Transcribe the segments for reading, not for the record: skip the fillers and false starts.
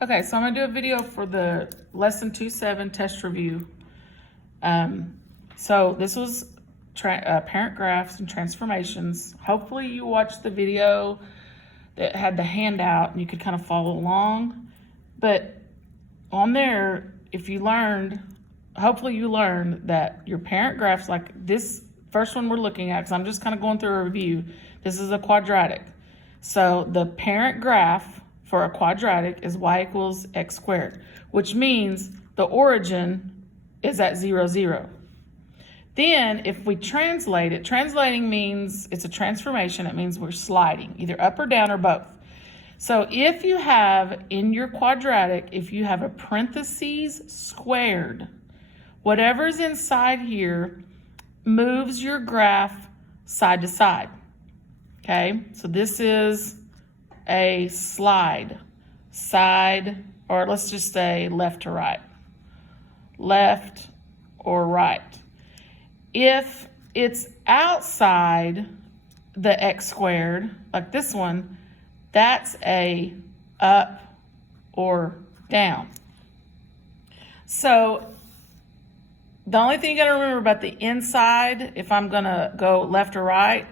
Okay, so I'm gonna do a video for the lesson 2.7 test review. So this was parent graphs and transformations. Hopefully you watched the video that had the handout and you could kind of follow along. But on there, if you learned, hopefully you learned that your parent graphs, like this first one we're looking at, because I'm just kind of going through a review, this is a quadratic. So the parent graph for a quadratic is y equals x squared, which means the origin is at 0, 0. Then if we translate it, translating means it's a transformation. It means we're sliding, either up or down or both. So if you have in your quadratic, if you have a parentheses squared, whatever's inside here moves your graph side to side. Okay, so this is a slide, side, or let's just say left to right, left or right. If it's outside the x squared, like this one, that's a up or down. So the only thing you gotta remember about the inside, if I'm gonna go left or right,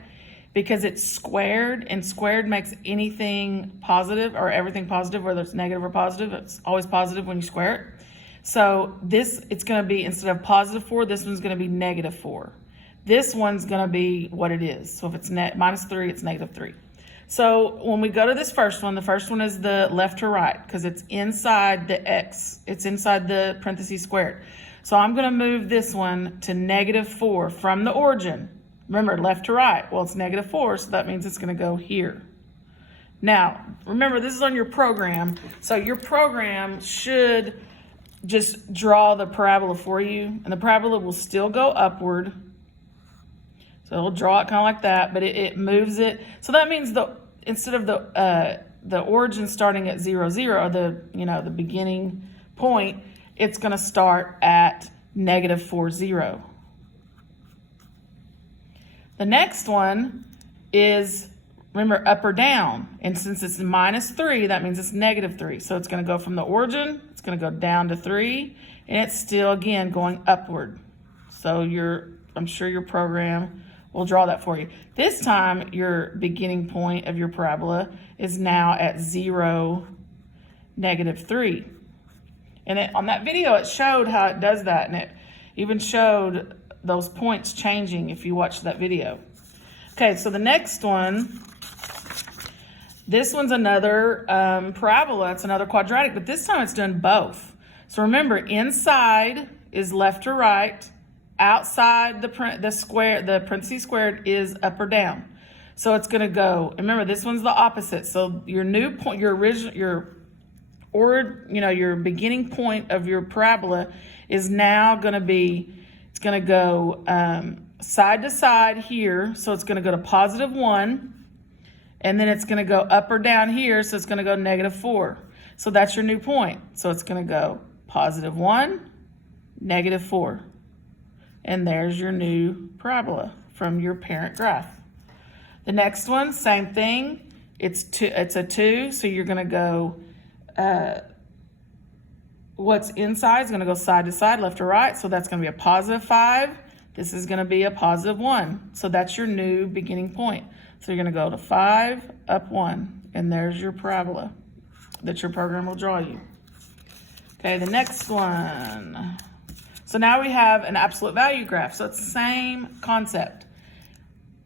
because it's squared, and squared makes anything positive or everything positive, whether it's negative or positive. It's always positive when you square it. So this, it's going to be, instead of positive 4, this one's going to be negative 4. This one's going to be what it is. So if it's minus 3, it's negative 3. So when we go to this first one, the first one is the left to right because it's inside the x. It's inside the parentheses squared. So I'm going to move this one to negative 4 from the origin. Remember, left to right. Well, it's negative 4, so that means it's going to go here. Now, remember, this is on your program. So your program should just draw the parabola for you, and the parabola will still go upward. So it'll draw it kind of like that, but it moves it. So that means instead of the origin starting at 0, 0, the beginning point, it's going to start at negative 4, 0. The next one is, remember, up or down. And since it's minus 3, that means it's negative 3. So it's going to go from the origin, it's going to go down to 3, and it's still, again, going upward. So I'm sure your program will draw that for you. This time, your beginning point of your parabola is now at 0, negative 3. And on that video, it showed how it does that, and it even showed those points changing if you watch that video. Okay, so the next one, this one's another parabola. It's another quadratic, but this time it's doing both. So remember, inside is left or right. Outside the parentheses squared is up or down. So it's going to go. Remember, this one's the opposite. So your new point, your beginning point of your parabola is now going to be. It's going to go side to side here, so it's going to go to positive 1, and then it's going to go up or down here, so it's going to go negative 4. So that's your new point. So it's going to go positive 1, negative 4. And there's your new parabola from your parent graph. The next one, same thing. It's a 2, so you're going to go what's inside is going to go side to side, left to right. So that's going to be a positive 5. This is going to be a positive 1. So that's your new beginning point. So you're going to go to 5, up 1. And there's your parabola that your program will draw you. Okay, the next one. So now we have an absolute value graph. So it's the same concept.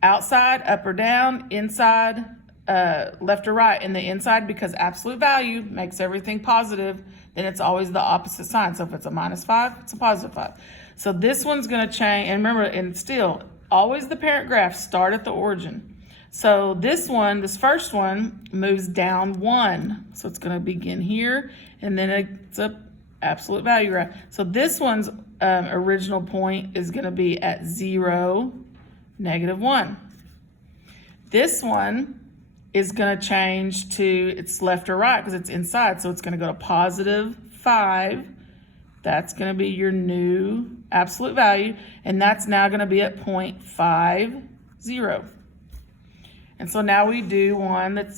Outside, up or down, inside, left or right. And the inside, because absolute value makes everything positive, then it's always the opposite sign. So if it's a minus 5, it's a positive 5. So this one's going to change. And remember, and still, always the parent graphs start at the origin. So this first one moves down 1. So it's going to begin here, and then it's a absolute value graph. So this one's original point is going to be at 0, negative 1. This one is going to change to its left or right because it's inside. So it's going to go to positive 5. That's going to be your new absolute value. And that's now going to be at 0.50. And so now we do one that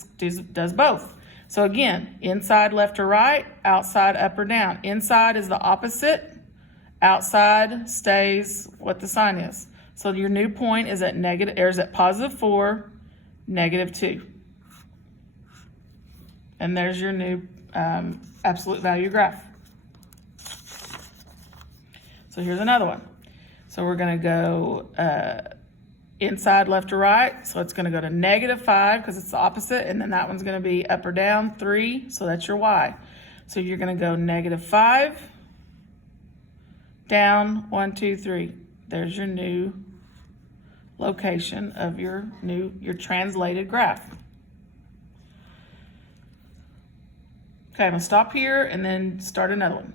does both. So again, inside left or right, outside up or down. Inside is the opposite. Outside stays what the sign is. So your new point is at negative, or is at +4, -2. And there's your new absolute value graph. So here's another one. So we're going to go inside left or right. So it's going to go to -5 because it's the opposite. And then that one's going to be up or down 3. So that's your y. So you're going to go -5, down 1, 2, 3. There's your new location of your translated graph. Okay, I'm going to stop here and then start another one.